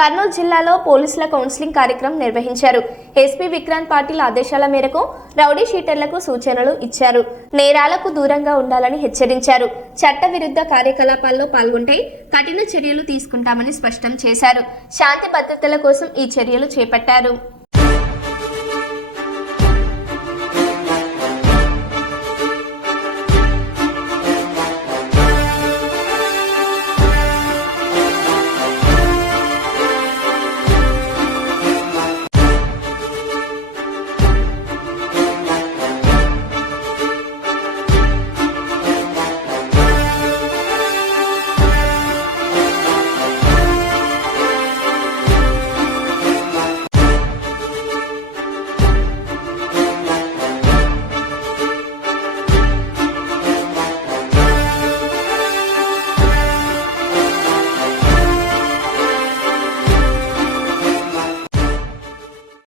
కర్నూలు జిల్లాలో పోలీసుల కౌన్సిలింగ్ కార్యక్రమం నిర్వహించారు. ఎస్పీ విక్రాంత్ పాటిల్ ఆదేశాల మేరకు రౌడీ షీటర్లకు సూచనలు ఇచ్చారు. నేరాలకు దూరంగా ఉండాలని హెచ్చరించారు. చట్టవిరుద్ధ కార్యకలాపాల్లో పాల్గొంటే కఠిన చర్యలు తీసుకుంటామని స్పష్టం చేశారు. శాంతి భద్రతల కోసం ఈ చర్యలు చేపట్టారు.